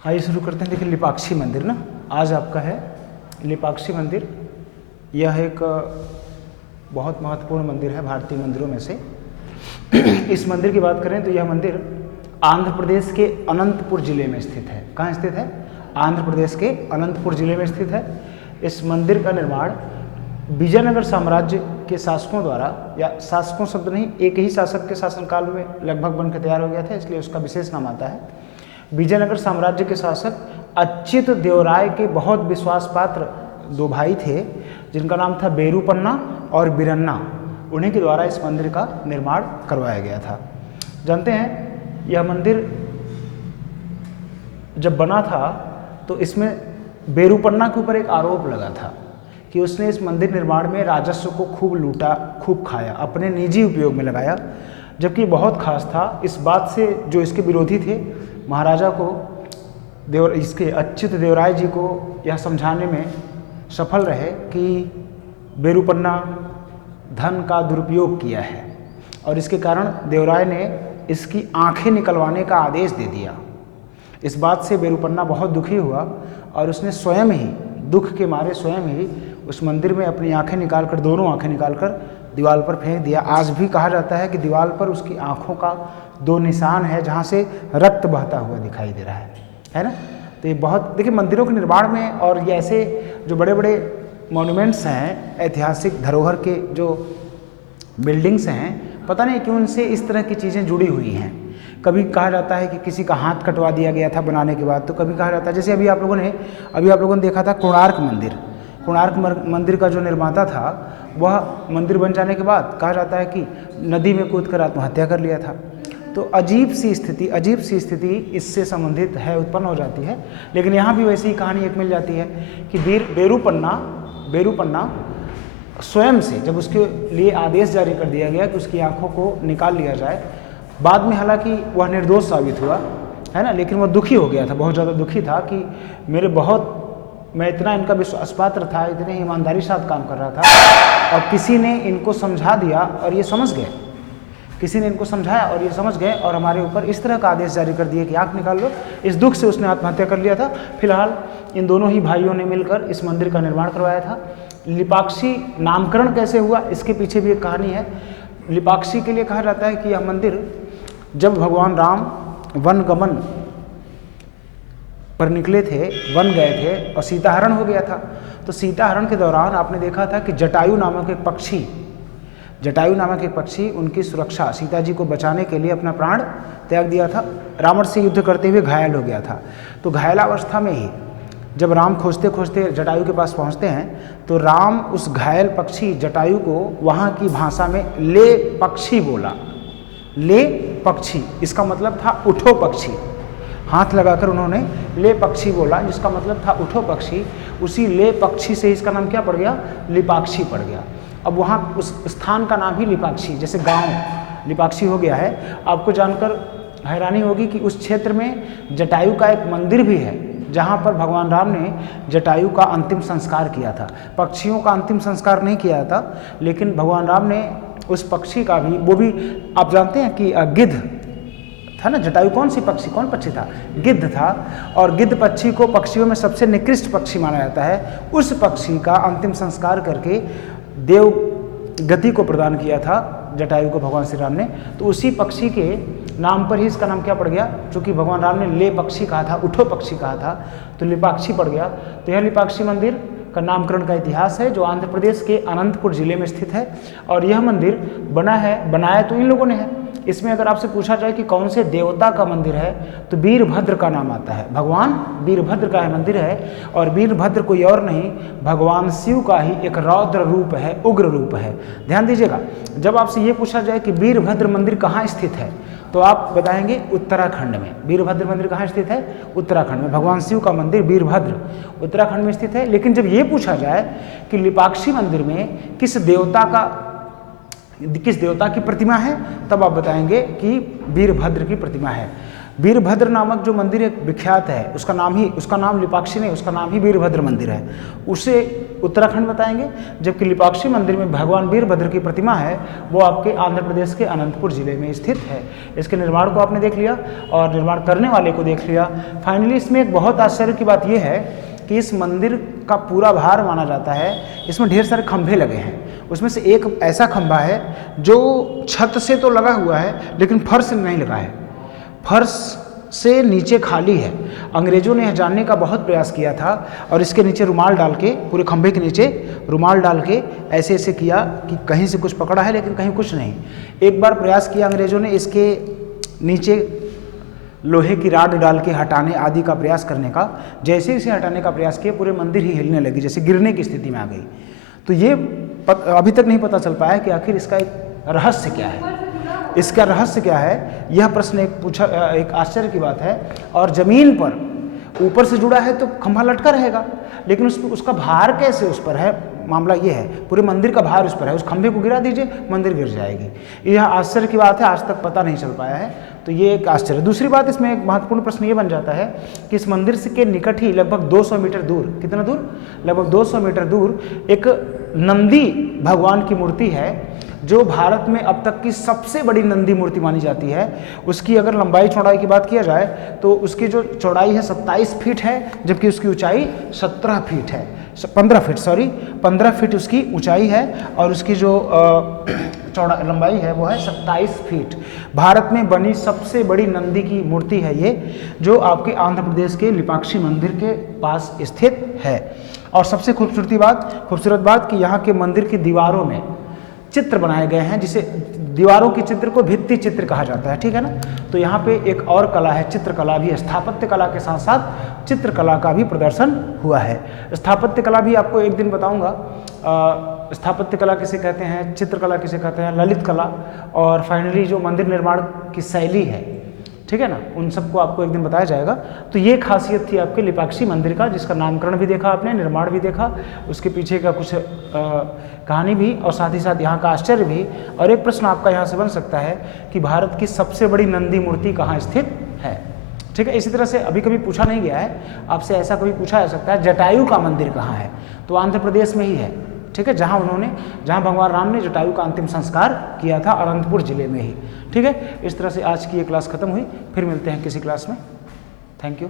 आइए शुरू करते हैं। देखिए लिपाक्षी मंदिर ना आज आपका है लिपाक्षी मंदिर। यह एक बहुत महत्वपूर्ण मंदिर है भारतीय मंदिरों में से। इस मंदिर की बात करें तो यह मंदिर आंध्र प्रदेश के अनंतपुर जिले में स्थित है। कहाँ स्थित है? आंध्र प्रदेश के अनंतपुर जिले में स्थित है। इस मंदिर का निर्माण विजयनगर साम्राज्य के शासकों द्वारा, या शासकों शब्द नहीं, एक ही शासक के शासनकाल में लगभग बनकर तैयार हो गया था, इसलिए उसका विशेष नाम आता है। विजयनगर साम्राज्य के शासक अच्युत देवराय के बहुत विश्वास पात्र दो भाई थे, जिनका नाम था बेरूपन्ना और बिरन्ना। उन्हीं के द्वारा इस मंदिर का निर्माण करवाया गया था। जानते हैं यह मंदिर जब बना था तो इसमें बेरूपन्ना के ऊपर एक आरोप लगा था कि उसने इस मंदिर निर्माण में राजस्व को खूब लूटा, खूब खाया, अपने निजी उपयोग में लगाया, जबकि बहुत खास था। इस बात से जो इसके विरोधी थे महाराजा को इसके अच्युत देवराय जी को यह समझाने में सफल रहे कि बेरूपन्ना धन का दुरुपयोग किया है, और इसके कारण देवराय ने इसकी आंखें निकलवाने का आदेश दे दिया। इस बात से बेरूपन्ना बहुत दुखी हुआ और उसने स्वयं ही, दुख के मारे स्वयं ही उस मंदिर में अपनी आंखें निकालकर, दोनों आंखें निकालकर दीवार पर फेंक दिया। आज भी कहा जाता है कि दीवार पर उसकी आंखों का दो निशान है जहाँ से रक्त बहता हुआ दिखाई दे रहा है ना। तो ये बहुत, देखिए मंदिरों के निर्माण में और ये ऐसे जो बड़े बड़े मॉन्यूमेंट्स हैं, ऐतिहासिक धरोहर के जो बिल्डिंग्स हैं, पता नहीं क्यों उनसे इस तरह की चीज़ें जुड़ी हुई हैं। कभी कहा जाता है कि किसी का हाथ कटवा दिया गया था बनाने के बाद, तो कभी कहा जाता है, जैसे अभी आप लोगों ने देखा था कोणार्क मंदिर। कोणार्क मंदिर का जो निर्माता था वह मंदिर बन जाने के बाद कहा जाता है कि नदी में कूदकर आत्महत्या कर लिया था। तो अजीब सी स्थिति इससे संबंधित है, उत्पन्न हो जाती है। लेकिन यहाँ भी वैसी ही कहानी एक मिल जाती है कि बेरूपन्ना स्वयं से जब उसके लिए आदेश जारी कर दिया गया कि उसकी आंखों को निकाल लिया जाए, बाद में हालांकि वह निर्दोष साबित हुआ है ना, लेकिन वह दुखी हो गया था, बहुत ज़्यादा दुखी था कि मैं इतना इनका विश्वास पात्र था, इतने ईमानदारी साथ काम कर रहा था, और किसी ने इनको समझा दिया और ये समझ गए, किसी ने इनको समझाया और ये समझ गए और हमारे ऊपर इस तरह का आदेश जारी कर दिया कि आंख निकाल लो। इस दुख से उसने आत्महत्या कर लिया था। फिलहाल इन दोनों ही भाइयों ने मिलकर इस मंदिर का निर्माण करवाया था। लिपाक्षी नामकरण कैसे हुआ, इसके पीछे भी एक कहानी है। लिपाक्षी के लिए कहा जाता है कि यह मंदिर जब भगवान राम वनगमन पर निकले थे, वन गए थे और सीताहरण हो गया था, तो सीताहरण के दौरान आपने देखा था कि जटायु नामक एक पक्षी उनकी सुरक्षा, सीता जी को बचाने के लिए अपना प्राण त्याग दिया था। रावण से युद्ध करते हुए घायल हो गया था। तो घायलावस्था में ही जब राम खोजते खोजते जटायु के पास पहुंचते हैं, तो राम उस घायल पक्षी जटायु को वहाँ की भाषा में ले पक्षी बोला। ले पक्षी, इसका मतलब था उठो पक्षी। हाथ लगाकर उन्होंने ले पक्षी बोला, जिसका मतलब था उठो पक्षी। उसी ले पक्षी से इसका नाम क्या पड़ गया? लिपाक्षी पड़ गया। अब वहाँ उस स्थान का नाम ही लिपाक्षी, जैसे गांव लिपाक्षी हो गया है। आपको जानकर हैरानी होगी कि उस क्षेत्र में जटायु का एक मंदिर भी है, जहाँ पर भगवान राम ने जटायु का अंतिम संस्कार किया था। पक्षियों का अंतिम संस्कार नहीं किया था, लेकिन भगवान राम ने उस पक्षी का भी, वो भी आप जानते हैं कि गिद्ध था ना। जटायु कौन पक्षी था? गिद्ध था, और गिद्ध पक्षी को पक्षियों में सबसे निकृष्ट पक्षी माना जाता है। उस पक्षी का अंतिम संस्कार करके देव गति को प्रदान किया था जटायु को भगवान श्री राम ने। तो उसी पक्षी के नाम पर ही इसका नाम क्या पड़ गया? चूँकि भगवान राम ने ले पक्षी कहा था, उठो पक्षी कहा था, तो लिपाक्षी पड़ गया। तो यह लिपाक्षी मंदिर का नामकरण का इतिहास है, जो आंध्र प्रदेश के अनंतपुर जिले में स्थित है। और यह मंदिर बनाया तो इन लोगों ने है। इसमें अगर आपसे पूछा जाए कि कौन से देवता का मंदिर है, तो वीरभद्र का नाम आता है। भगवान वीरभद्र का मंदिर है, और वीरभद्र कोई और नहीं, भगवान शिव का ही एक रौद्र रूप है, उग्र रूप है। ध्यान दीजिएगा, जब आपसे ये पूछा जाए कि वीरभद्र मंदिर कहाँ स्थित है, तो आप बताएंगे उत्तराखंड में। वीरभद्र मंदिर कहाँ स्थित है? उत्तराखंड में। भगवान शिव का मंदिर वीरभद्र उत्तराखंड में स्थित है। लेकिन जब ये पूछा जाए कि लिपाक्षी मंदिर में किस देवता की प्रतिमा है, तब आप बताएंगे कि वीरभद्र की प्रतिमा है। वीरभद्र नामक जो मंदिर एक विख्यात है, उसका नाम लिपाक्षी नहीं, उसका नाम ही वीरभद्र मंदिर है, उसे उत्तराखंड बताएंगे। जबकि लिपाक्षी मंदिर में भगवान वीरभद्र की प्रतिमा है, वो आपके आंध्र प्रदेश के अनंतपुर जिले में स्थित है। इसके निर्माण को आपने देख लिया और निर्माण करने वाले को देख लिया। फाइनली इसमें एक बहुत आश्चर्य की बात यह है कि इस मंदिर का पूरा भार माना जाता है, इसमें ढेर सारे खंभे लगे हैं। उसमें से एक ऐसा खंभा है जो छत से तो लगा हुआ है लेकिन फर्श नहीं लगा है, फर्श से नीचे खाली है। अंग्रेजों ने यह जानने का बहुत प्रयास किया था और इसके नीचे रुमाल डाल के, पूरे खंभे के नीचे रुमाल डाल के ऐसे ऐसे किया कि कहीं से कुछ पकड़ा है लेकिन कहीं कुछ नहीं। एक बार प्रयास किया अंग्रेजों ने इसके नीचे लोहे की राड डाल के हटाने आदि का प्रयास करने का। जैसे इसे हटाने का प्रयास किया, पूरे मंदिर ही हिलने लगी, जैसे गिरने की स्थिति में आ गई। तो ये अभी तक नहीं पता चल पाया कि आखिर इसका एक रहस्य क्या है। इसका रहस्य क्या है, यह प्रश्न एक आश्चर्य की बात है। और जमीन पर ऊपर से जुड़ा है तो खंभा लटका रहेगा, लेकिन उसका भार कैसे उस पर है, मामला ये है। पूरे मंदिर का भार उस पर है, उस खंभे को गिरा दीजिए, मंदिर गिर जाएगी। यह आश्चर्य की बात है, आज तक पता नहीं चल पाया है, तो ये एक आश्चर्य। दूसरी बात, इसमें एक महत्वपूर्ण प्रश्न ये बन जाता है कि इस मंदिर के निकट ही लगभग 200 मीटर दूर, कितना दूर, लगभग 200 मीटर दूर एक नंदी भगवान की मूर्ति है, जो भारत में अब तक की सबसे बड़ी नंदी मूर्ति मानी जाती है। उसकी अगर लंबाई चौड़ाई की बात किया जाए तो उसकी जो चौड़ाई है 27 फीट है, जबकि उसकी ऊंचाई 17 फीट है, 15 फीट उसकी ऊंचाई है और उसकी जो लंबाई है वो है 27 फीट। भारत में बनी सबसे बड़ी नंदी की मूर्ति है ये, जो आपके आंध्र प्रदेश के लिपाक्षी मंदिर के पास स्थित है। और सबसे खूबसूरत बात कि यहाँ के मंदिर की दीवारों में चित्र बनाए गए हैं, जिसे दीवारों की चित्र को भित्ति चित्र कहा जाता है, ठीक है ना। तो यहाँ पे एक और कला है, चित्रकला भी है। स्थापत्य कला के साथ साथ चित्रकला का भी प्रदर्शन हुआ है। स्थापत्य कला भी आपको एक दिन बताऊंगा। स्थापत्य कला किसे कहते हैं, चित्रकला किसे कहते हैं, ललित कला, और फाइनली जो मंदिर निर्माण की शैली है, ठीक है ना, उन सबको आपको एक दिन बताया जाएगा। तो ये खासियत थी आपके लिपाक्षी मंदिर का, जिसका नामकरण भी देखा आपने, निर्माण भी देखा, उसके पीछे का कुछ कहानी भी, और साथ ही साथ यहाँ का आश्चर्य भी। और एक प्रश्न आपका यहाँ से बन सकता है कि भारत की सबसे बड़ी नंदी मूर्ति कहाँ स्थित है, ठीक है। इसी तरह से अभी कभी पूछा नहीं गया है, आपसे ऐसा कभी पूछा जा सकता है जटायु का मंदिर कहाँ है, तो आंध्र प्रदेश में ही है, ठीक है, जहाँ भगवान राम ने जटायु का अंतिम संस्कार किया था, अनंतपुर जिले में ही, ठीक है। इस तरह से आज की ये क्लास खत्म हुई, फिर मिलते हैं किसी क्लास में। Thank you.